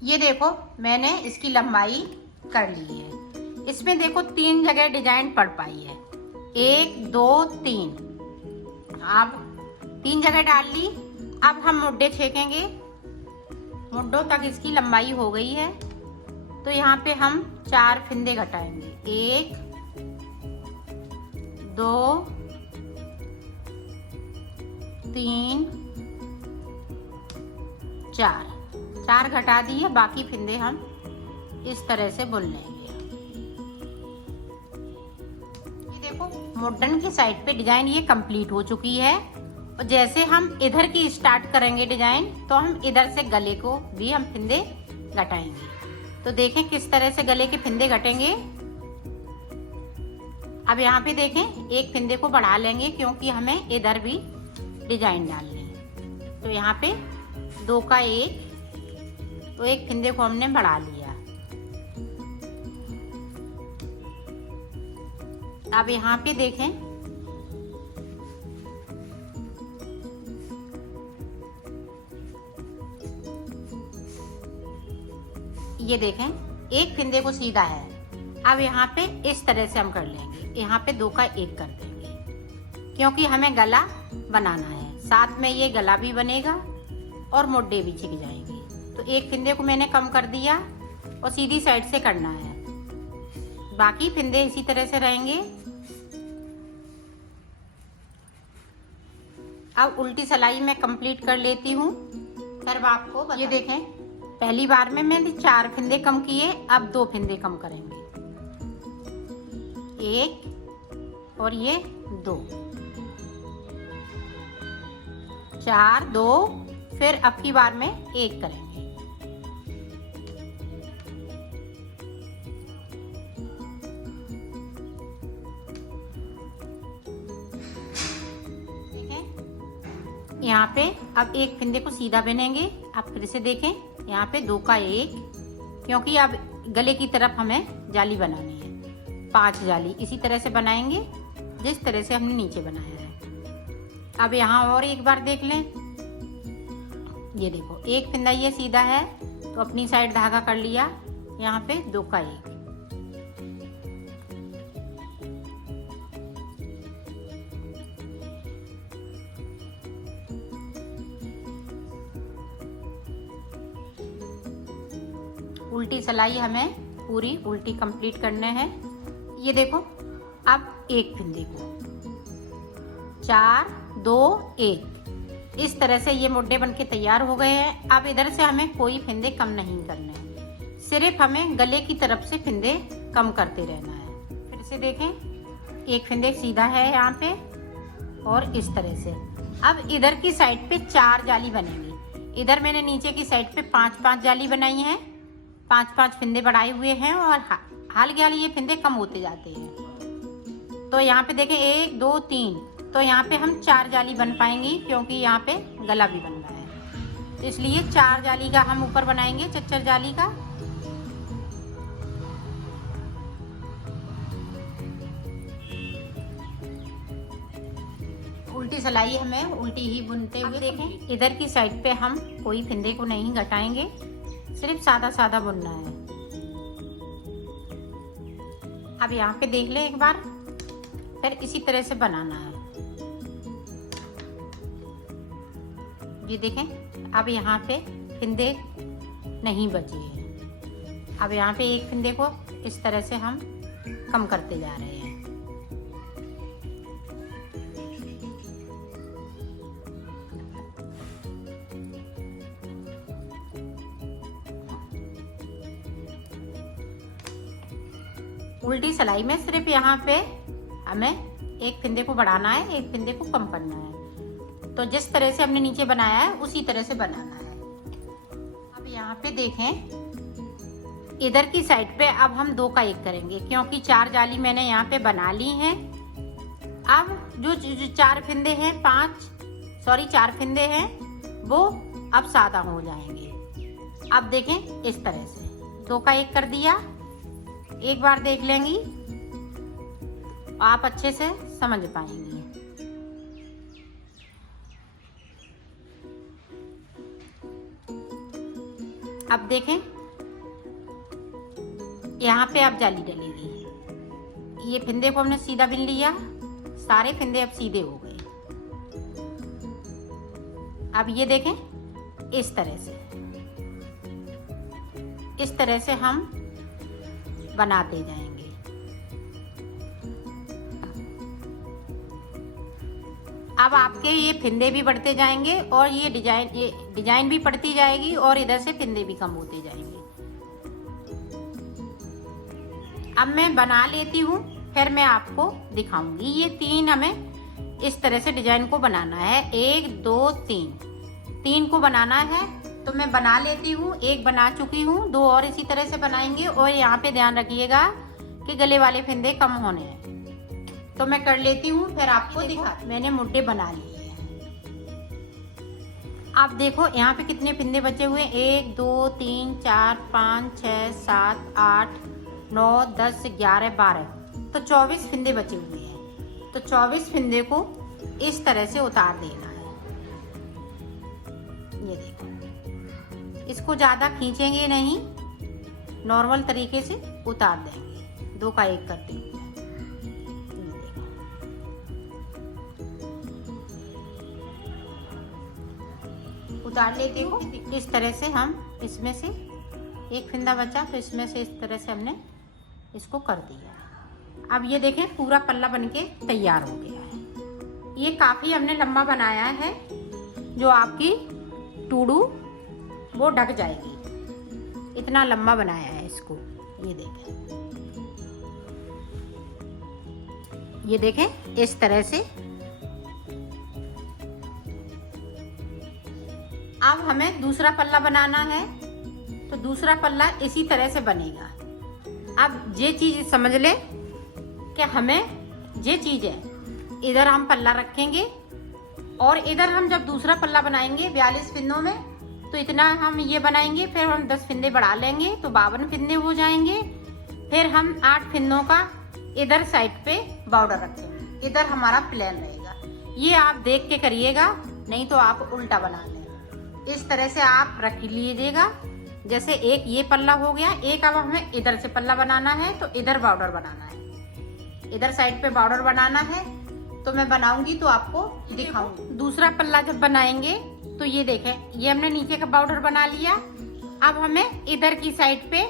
ये देखो मैंने इसकी लंबाई कर ली है। इसमें देखो 3 जगह डिजाइन पड़ पाई है, 1 2 3। अब 3 जगह डाल ली। अब हम मुड्डे छेकेंगे। मुड्डों तक इसकी लंबाई हो गई है, तो यहाँ पे हम 4 फिंदे घटाएंगे। 1 2 3 4 घटा दिए। बाकी फिंदे हम इस तरह से बुन लेंगे। ये देखो मुड्डन की साइड पे डिजाइन ये कंप्लीट हो चुकी है। और जैसे हम इधर की स्टार्ट करेंगे डिजाइन, तो हम इधर से गले को भी हम फिंदे घटाएंगे। तो देखें किस तरह से गले के फिंदे घटेंगे। अब यहाँ पे देखें एक फिंदे को बढ़ा लेंगे, क्योंकि हमें इधर भी डिजाइन डालनी है। तो यहाँ पे 2 का 1, तो एक फिंदे को हमने बढ़ा लिया। अब यहाँ पे देखें ये देखें एक फिंदे को सीधा है। अब यहाँ पे इस तरह से हम कर लेंगे। यहाँ पे 2 का 1 कर देंगे, क्योंकि हमें गला बनाना है। साथ में ये गला भी बनेगा और मुड्डे भी छिक जाएंगे। तो एक फिंदे को मैंने कम कर दिया और सीधी साइड से करना है। बाकी फिंदे इसी तरह से रहेंगे। अब उल्टी सिलाई मैं कंप्लीट कर लेती हूँ, फिर आपको ये देखें पहली बार में मैंने 4 फिंदे कम किए, अब 2 फिंदे कम करेंगे। 1 और ये 2, 4 2, फिर अब की बार में 1 करेंगे। यहाँ पे अब एक फिंदे को सीधा बुनेंगे। अब फिर से देखें यहाँ पे 2 का 1, क्योंकि अब गले की तरफ हमें जाली बनानी है। 5 जाली इसी तरह से बनाएंगे जिस तरह से हमने नीचे बनाया है। अब यहाँ और एक बार देख लें। ये देखो एक फिंदा ये सीधा है, तो अपनी साइड धागा कर लिया। यहाँ पे 2 का 1, उल्टी सिलाई हमें पूरी उल्टी कंप्लीट करना है। ये देखो अब एक फिंदे को 4 2 1 इस तरह से ये मुड्डे बनके तैयार हो गए हैं। अब इधर से हमें कोई फिंदे कम नहीं करने हैं, सिर्फ हमें गले की तरफ से फिंदे कम करते रहना है। फिर से देखें एक फिंदे सीधा है यहाँ पे और इस तरह से। अब इधर की साइड पे 4 जाली बनेंगी। इधर मैंने नीचे की साइड पे 5 जाली बनाई है। 5 फिंदे बढ़ाए हुए हैं और हाल के हाल ये फिंदे कम होते जाते हैं। तो यहाँ पे देखें 1 2 3, तो यहाँ पे हम 4 जाली बन पाएंगी, क्योंकि यहाँ पे गला भी बन रहा है। तो इसलिए 4 जाली का हम ऊपर बनाएंगे, चच्चर जाली का। उल्टी सिलाई हमें उल्टी ही बुनते हुए देखें इधर की साइड पे हम कोई फिंदे को नहीं घटाएंगे, सिर्फ सादा सादा बुनना है। अब यहाँ पे देख ले एक बार, फिर इसी तरह से बनाना है। ये देखें अब यहाँ पे फिंदे नहीं बचे हैं। अब यहाँ पे एक फिंदे को इस तरह से हम कम करते जा रहे हैं। उल्टी सिलाई में सिर्फ यहाँ पे हमें एक फिंदे को बढ़ाना है, एक फिंदे को कम करना है। तो जिस तरह से हमने नीचे बनाया है उसी तरह से बनाना है। अब यहाँ पे देखें इधर की साइड पे अब हम 2 का 1 करेंगे, क्योंकि 4 जाली मैंने यहाँ पे बना ली हैं। अब जो 4 फिंदे हैं 4 फिंदे हैं वो अब सादा हो जाएंगे। अब देखें इस तरह से 2 का 1 कर दिया। एक बार देख लेंगी आप अच्छे से समझ पाएंगी। अब देखें, यहाँ पे अब जाली डलेगी। ये फिंदे को हमने सीधा बिन लिया, सारे फिंदे अब सीधे हो गए। अब ये देखें, इस तरह से हम बनाते जाएंगे। अब आपके ये फिंदे भी बढ़ते जाएंगे और ये डिजाइन भी पड़ती जाएगी और इधर से फिंदे भी कम होते जाएंगे। अब मैं बना लेती हूँ, फिर मैं आपको दिखाऊंगी। ये 3 हमें इस तरह से डिजाइन को बनाना है। 1 2 3 को बनाना है, तो मैं बना लेती हूँ। 1 बना चुकी हूँ, 2 और इसी तरह से बनाएंगे। और यहाँ पे ध्यान रखिएगा कि गले वाले फिंदे कम होने हैं, तो मैं कर लेती हूँ, फिर आपको दिखा। मैंने मुड्डे बना लिए हैं। आप देखो यहाँ पे कितने फिंदे बचे हुए। 1 2 3 4 5 6 7 8 9 10 11 12, तो 24 फिंदे बचे हुए हैं। तो 24 फिंदे को इस तरह से उतार देना है। ये देखो, इसको ज़्यादा खींचेंगे नहीं, नॉर्मल तरीके से उतार देंगे, 2 का 1 करते हुए। उतार लेते हो। इस तरह से हम इसमें से एक फिंदा बचा, तो इसमें से इस तरह से हमने इसको कर दिया। अब ये देखें, पूरा पल्ला बनके तैयार हो गया है। ये काफ़ी हमने लंबा बनाया है, जो आपकी टूडू वो ढक जाएगी। इतना लंबा बनाया है इसको। ये देखें, इस तरह से। अब हमें दूसरा पल्ला बनाना है, तो दूसरा पल्ला इसी तरह से बनेगा। अब ये चीज समझ ले कि हमें ये चीज है, इधर हम पल्ला रखेंगे और इधर हम जब दूसरा पल्ला बनाएंगे 42 फिंदों में, तो इतना हम ये बनाएंगे। फिर हम 10 फिंदे बढ़ा लेंगे, तो 52 फिंदे हो जाएंगे। फिर हम 8 फिंदों का इधर साइड पे बॉर्डर रखेंगे, इधर हमारा प्लेन रहेगा। ये आप देख के करिएगा, नहीं तो आप उल्टा बना लें। इस तरह से आप रख लीजिएगा। जैसे एक ये पल्ला हो गया, एक अब हमें इधर से पल्ला बनाना है, तो इधर बॉर्डर बनाना है, इधर साइड पे बॉर्डर बनाना है। तो मैं बनाऊंगी तो आपको दिखाऊंगी। दूसरा पल्ला जब बनाएंगे, तो ये देखें, ये हमने नीचे का बॉर्डर बना लिया। अब हमें इधर की साइड पे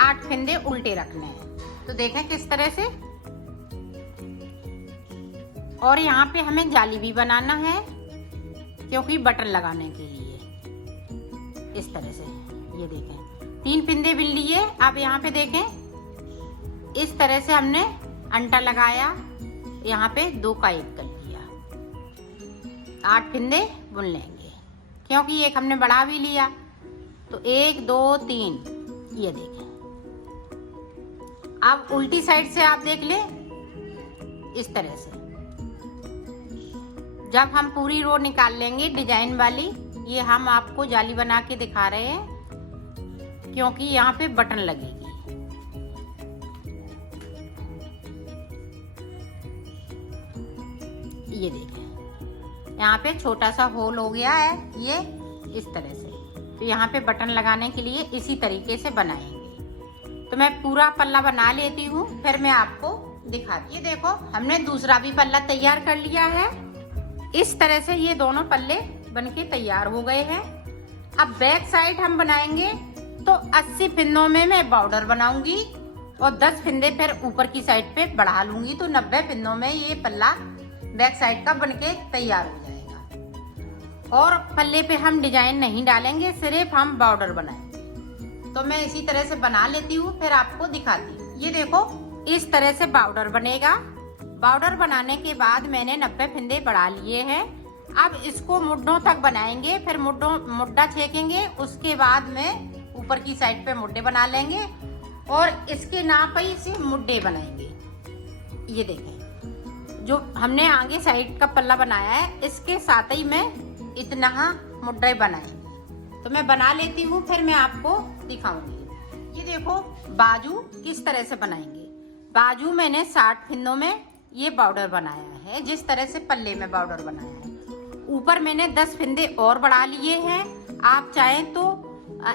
8 फिंदे उल्टे रखने हैं। तो देखें किस तरह से। और यहाँ पे हमें जाली भी बनाना है, क्योंकि बटन लगाने के लिए। इस तरह से ये देखें, 3 फिंदे बिन लिए। अब यहाँ पे देखें, इस तरह से हमने अंटा लगाया, यहाँ पे 2 का 1 कर लिया। 8 फिंदे बुन लेंगे, क्योंकि एक हमने बढ़ा भी लिया। तो 1 2 3, ये देखें। अब उल्टी साइड से आप देख ले, इस तरह से। जब हम पूरी रो निकाल लेंगे डिजाइन वाली, ये हम आपको जाली बना के दिखा रहे हैं, क्योंकि यहाँ पे बटन लगेगी। ये देखें, यहाँ पे छोटा सा होल हो गया है, ये इस तरह से। तो यहाँ पे बटन लगाने के लिए इसी तरीके से बनाएंगे। तो मैं पूरा पल्ला बना लेती हूँ, फिर मैं आपको दिखाती हूँ। ये देखो, हमने दूसरा भी पल्ला तैयार कर लिया है। इस तरह से ये दोनों पल्ले बनके तैयार हो गए हैं। अब बैक साइड हम बनाएंगे, तो 80 फिंदों में मैं बॉर्डर बनाऊंगी और 10 फिंदे फिर ऊपर की साइड पे बढ़ा लूंगी। तो 90 फिंदों में ये पल्ला बैक साइड का बनके तैयार हो जाएगा। और पल्ले पे हम डिजाइन नहीं डालेंगे, सिर्फ हम बॉर्डर बनाएंगे। तो मैं इसी तरह से बना लेती हूँ, फिर आपको दिखाती हूँ। ये देखो, इस तरह से बॉर्डर बनेगा। बॉर्डर बनाने के बाद मैंने 90 फिंदे बढ़ा लिए हैं। अब इसको मुड्ढों तक बनाएंगे, फिर मुड्ढा छेकेंगे, उसके बाद में ऊपर की साइड पे मुड्ढे बना लेंगे और इसके नाप ही से मुड्ढे बनाएंगे। ये देखें, जो हमने आगे साइड का पल्ला बनाया है, इसके साथ ही मैं इतना मुड्ढे बनाएंगे। तो मैं बना लेती हूँ, फिर मैं आपको दिखाऊंगी। ये देखो, बाजू किस तरह से बनाएंगे। बाजू मैंने 60 फिंदों में ये बॉर्डर बनाया है, जिस तरह से पल्ले में बॉर्डर बनाया है। ऊपर मैंने 10 फिंदे और बढ़ा लिए हैं। आप चाहें तो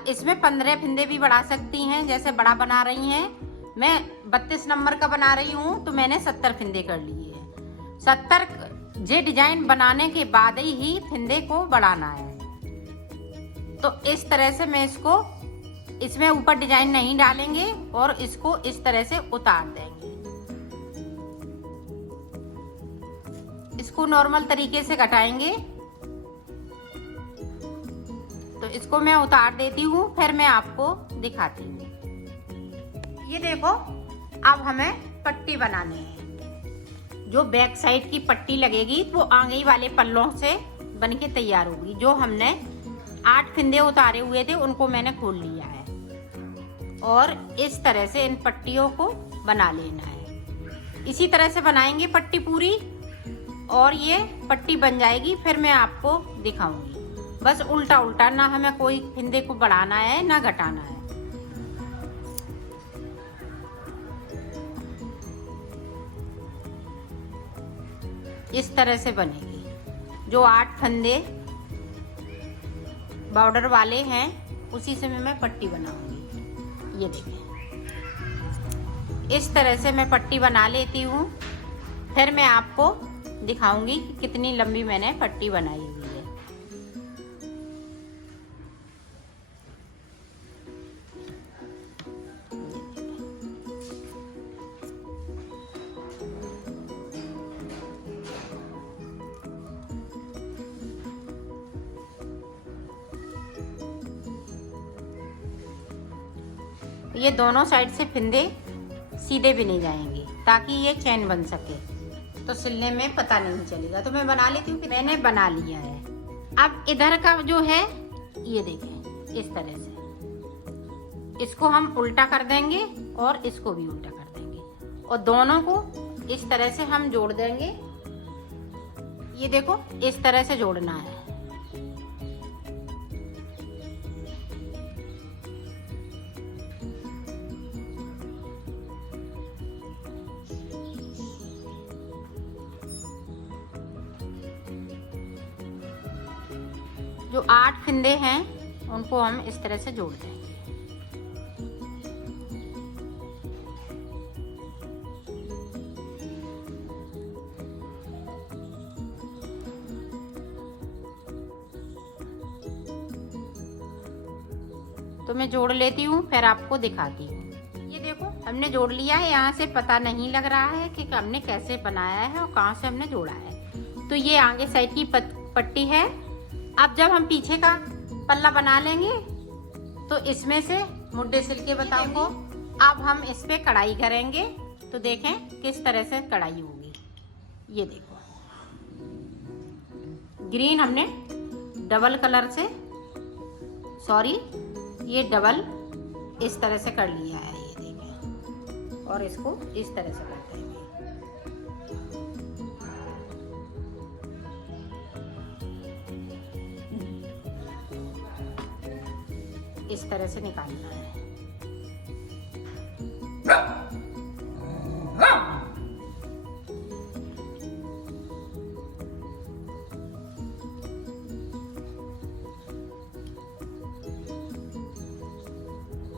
इसमें 15 फंदे भी बढ़ा सकती हैं, जैसे बड़ा बना रही हैं। मैं 32 नंबर का बना रही हूँ तो मैंने 70 फंदे कर लिए हैं। 70 जे डिजाइन बनाने के बाद ही फंदे को बढ़ाना है। तो इस तरह से मैं इसमें ऊपर डिजाइन नहीं डालेंगे और इसको इस तरह से उतार देंगे। इसको नॉर्मल तरीके से कटाएंगे। तो इसको मैं उतार देती हूँ, फिर मैं आपको दिखाती हूँ। ये देखो, अब हमें पट्टी बनानी है। जो बैक साइड की पट्टी लगेगी वो आगे वाले पल्लों से बनके तैयार होगी। जो हमने 8 फंदे उतारे हुए थे उनको मैंने खोल लिया है और इस तरह से इन पट्टियों को बना लेना है। इसी तरह से बनाएंगे पट्टी पूरी और ये पट्टी बन जाएगी। फिर मैं आपको दिखाऊंगी। बस उल्टा उल्टा, ना हमें कोई फंदे को बढ़ाना है ना घटाना है। इस तरह से बनेगी। जो 8 फंदे बॉर्डर वाले हैं उसी से मैं पट्टी बनाऊंगी। ये देखिए, इस तरह से मैं पट्टी बना लेती हूँ। फिर मैं आपको दिखाऊंगी कि कितनी लंबी मैंने पट्टी बनाई हुई है। ये दोनों साइड से फंदे सीधे भी नहीं जाएंगे ताकि ये चैन बन सके, तो सिलने में पता नहीं चलेगा। तो मैं बना लेती हूँ। मैंने बना लिया है। अब इधर का जो है ये देखें, इस तरह से इसको हम उल्टा कर देंगे और इसको भी उल्टा कर देंगे और दोनों को इस तरह से हम जोड़ देंगे। ये देखो, इस तरह से जोड़ना है। जो 8 फंदे हैं उनको हम इस तरह से जोड़ देंगे। तो मैं जोड़ लेती हूँ, फिर आपको दिखाती हूँ। ये देखो, हमने जोड़ लिया है। यहाँ से पता नहीं लग रहा है कि हमने कैसे बनाया है और कहाँ से हमने जोड़ा है। तो ये आगे साइड की पट्टी है। अब जब हम पीछे का पल्ला बना लेंगे तो इसमें से मुड्डे सिल के बताऊंगा। अब हम इस पे कढ़ाई करेंगे। तो देखें किस तरह से कढ़ाई होगी। ये देखो, ग्रीन हमने डबल कलर से, सॉरी, ये डबल इस तरह से कर लिया है। ये देखें, और इसको इस तरह से करते हैं। इस तरह से निकालना है।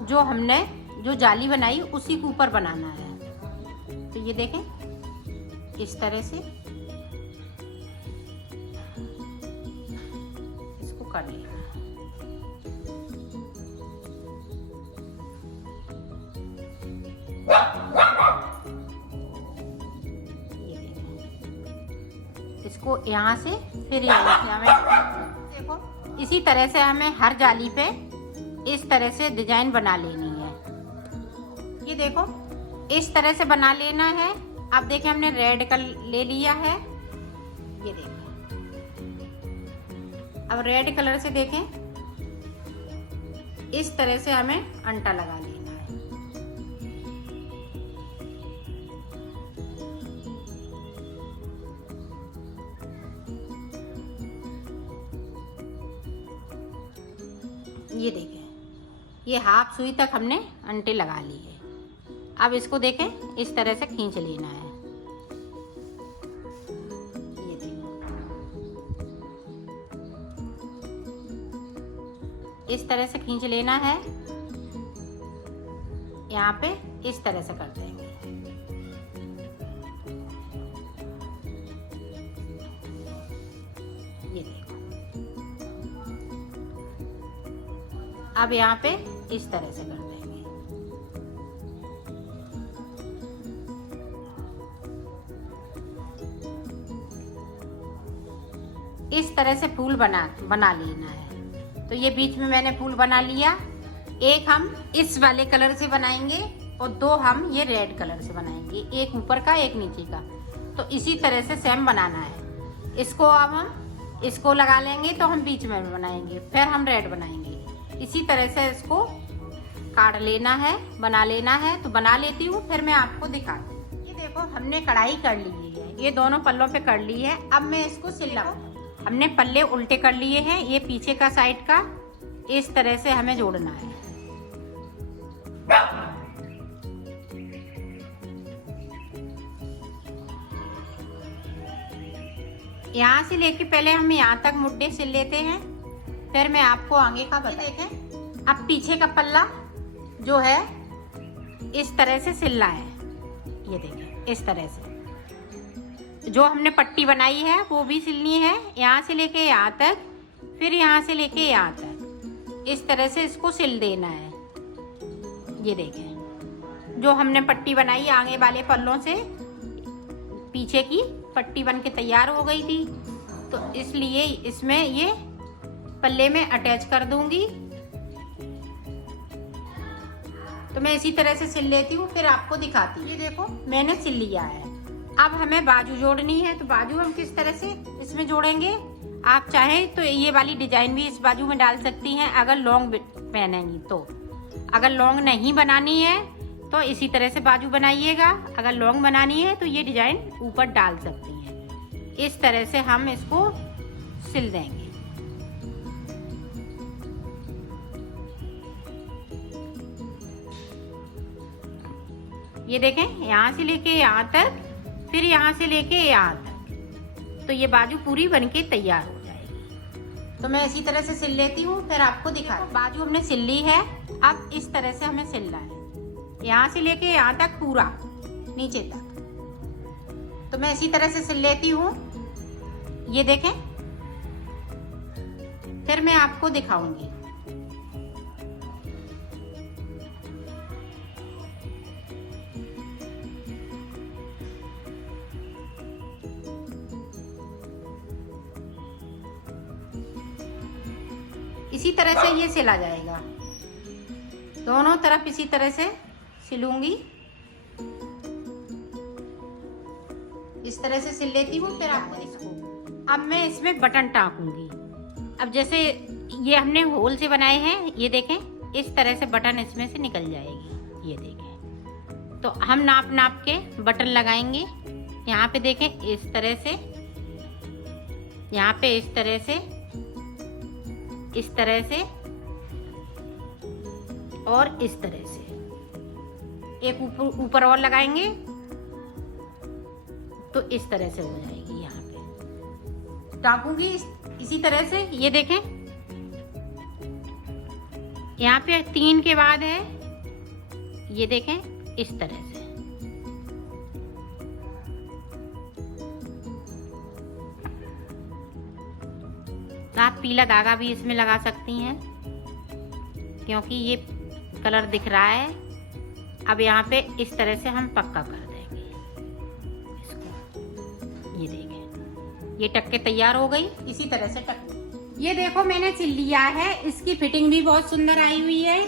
जो हमने जो जाली बनाई उसी के ऊपर बनाना है। तो ये देखें, इस तरह से इसको कर लेना। इसको यहाँ से फिर यहाँ से हमें देखो, इसी तरह से हमें हर जाली पे इस तरह से डिजाइन बना लेनी है। ये देखो, इस तरह से बना लेना है। अब देखें, हमने रेड कलर ले लिया है। ये देखें, अब रेड कलर से देखें, इस तरह से हमें अंटा लगा लेना है। ये देखें, ये हाफ सुई तक हमने अंटे लगा ली है। अब इसको देखें, इस तरह से खींच लेना है। ये देखें, इस तरह से खींच लेना है, यहाँ पे इस तरह से कर देंगे। ये देखो, अब यहाँ पे इस तरह से कर देंगे। इस तरह से फूल बना लेना है। तो ये बीच में मैंने फूल बना लिया। एक हम इस वाले कलर से बनाएंगे और दो हम ये रेड कलर से बनाएंगे, एक ऊपर का एक नीचे का। तो इसी तरह से सेम बनाना है। इसको अब हम इसको लगा लेंगे तो हम बीच में बनाएंगे, फिर हम रेड बनाएंगे। इसी तरह से इसको काट लेना है, बना लेना है। तो बना लेती हूँ, फिर मैं आपको दिखाती हूँ। ये देखो, हमने कढ़ाई कर ली है, ये दोनों पल्लों पे कर ली है। अब मैं इसको सिला, हमने पल्ले उल्टे कर लिए हैं। ये पीछे का साइड का इस तरह से हमें जोड़ना है। यहाँ से लेके पहले हम यहाँ तक मुड्ढे सिल लेते हैं, फिर मैं आपको आगे का बता। देखें, अब पीछे का पल्ला जो है इस तरह से सिलना है। ये देखें, इस तरह से जो हमने पट्टी बनाई है वो भी सिलनी है, यहाँ से लेके यहाँ तक, फिर यहाँ से लेके यहाँ तक। इस तरह से इसको सिल देना है। ये देखें, जो हमने पट्टी बनाई आगे वाले पल्लों से, पीछे की पट्टी बन के तैयार हो गई थी। तो इसलिए इसमें ये पल्ले में अटैच कर दूंगी। तो मैं इसी तरह से सिल लेती हूँ, फिर आपको दिखाती हूँ। ये देखो, मैंने सिल लिया है। अब हमें बाजू जोड़नी है। तो बाजू हम किस तरह से इसमें जोड़ेंगे, आप चाहें तो ये वाली डिजाइन भी इस बाजू में डाल सकती हैं अगर लॉन्ग पहनेंगी तो। अगर लॉन्ग नहीं बनानी है तो इसी तरह से बाजू बनाइएगा। अगर लॉन्ग बनानी है तो ये डिजाइन ऊपर डाल सकती हैं। इस तरह से हम इसको सिल देंगे। ये देखें, यहाँ से लेके यहाँ तक, फिर यहाँ से लेके यहाँ तक। तो ये बाजू पूरी बनके तैयार हो जाएगी। तो मैं इसी तरह से सिल लेती हूँ, फिर आपको दिखाती। बाजू हमने सिल ली है। अब इस तरह से हमें सिलना है, यहाँ से लेके यहाँ तक पूरा नीचे तक। तो मैं इसी तरह से सिल लेती हूँ। ये देखें, फिर मैं आपको दिखाऊंगी। इसी तरह से ये सिला जाएगा, दोनों तरफ इसी तरह से सिलूंगी। इस तरह से सिल लेती हूँ, फिर आपको इसको। अब मैं इसमें बटन टाकूंगी। अब जैसे ये हमने होल से बनाए हैं, ये देखें, इस तरह से बटन इसमें से निकल जाएगी। ये देखें, तो हम नाप नाप के बटन लगाएंगे। यहाँ पे देखें, इस तरह से, यहाँ पे इस तरह से, इस तरह से और इस तरह से। एक ऊपर और लगाएंगे तो इस तरह से हो जाएगी। यहाँ पे टाकूंगी इसी तरह से। ये देखें, यहाँ पे 3 के बाद है। ये देखें, इस तरह से। आप पीला धागा भी इसमें लगा सकती हैं, क्योंकि ये कलर दिख रहा है। अब यहाँ पे इस तरह से हम पक्का कर देंगे इसको। ये देखें, ये टक्के तैयार हो गई। इसी तरह से टक्के, ये देखो मैंने सिल लिया है। इसकी फिटिंग भी बहुत सुंदर आई हुई है।